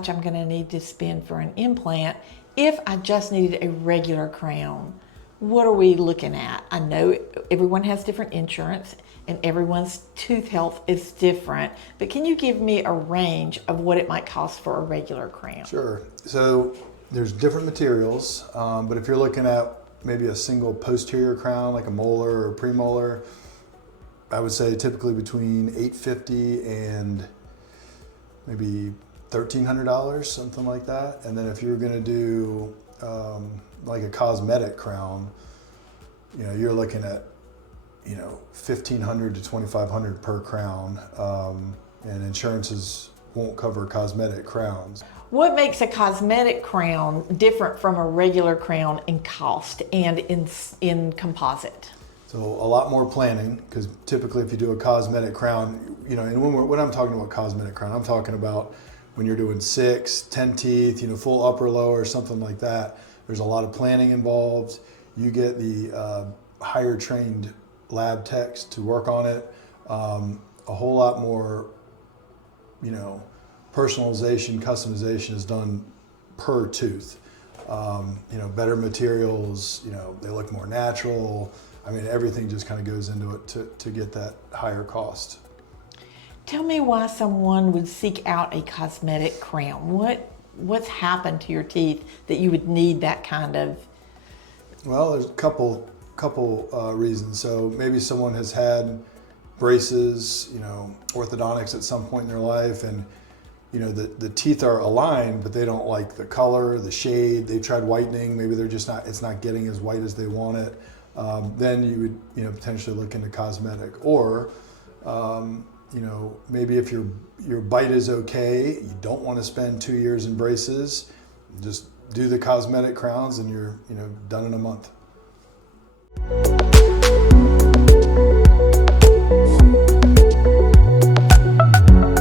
much I'm going to need to spend for an implant if I just needed a regular crown. What are we looking at? I know everyone has different insurance and everyone's tooth health is different, but can you give me a range of what it might cost for a regular crown? Sure. So there's different materials, but if you're looking at maybe a single posterior crown, like a molar or premolar, I would say typically between $850 and maybe $1,300, something like that. And then if you're going to do like a cosmetic crown, you're looking at $1,500 to $2,500 per crown, and insurances won't cover cosmetic crowns. What makes a cosmetic crown different from a regular crown in cost and in composite? So a lot more planning, because typically if you do a cosmetic crown, and when I'm talking about cosmetic crown, I'm talking about when you're doing 6, 10 teeth, full upper, lower, something like that. There's a lot of planning involved. You get the higher trained lab techs to work on it. A whole lot more, personalization, customization is done per tooth. Better materials, they look more natural. I mean, everything just kind of goes into it to get that higher cost. Tell me why someone would seek out a cosmetic crown. What's happened to your teeth that you would need that kind of? Well, there's a couple reasons. So maybe someone has had braces, orthodontics at some point in their life, and the teeth are aligned, but they don't like the color, the shade. They've tried whitening, maybe it's not getting as white as they want it. Then you would potentially look into cosmetic, or maybe if your bite is okay, you don't want to spend 2 years in braces, just do the cosmetic crowns and you're done in a month.